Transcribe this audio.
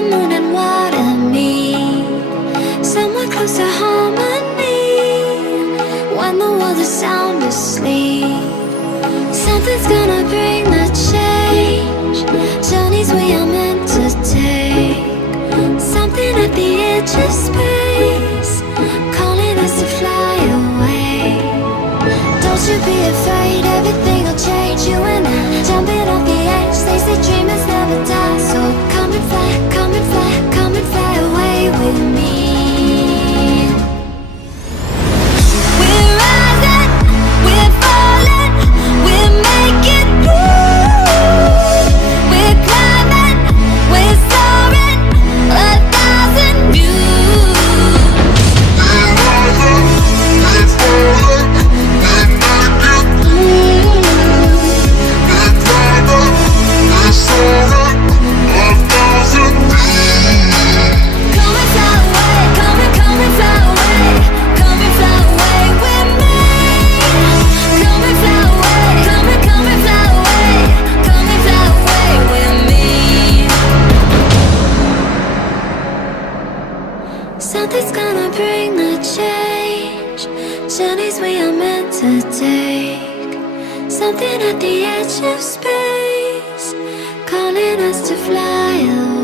the moon and water me somewhere close to harmony. When the world is sound asleep, something's gonna bring the change. Journeys we are meant to take. Something at the edge of space, calling us to fly away. Don't you be afraid, everything will change. You and I, jumping off the edge. They say dreamers never die. So come and fly, come and fly, come and fly away with me. We're rising, we're falling, we're making through. We're climbing, we're soaring, 1,000 views. We're rising, we're falling, we're making through. We're climbing, we're soaring, 1,000 views. Come and fly away, come and fly away, come and fly away with me. Come and fly away, come and fly away, come and fly away with me. Something's gonna bring the change. Journeys we are meant to take. Something at the edge of space, calling us to fly away.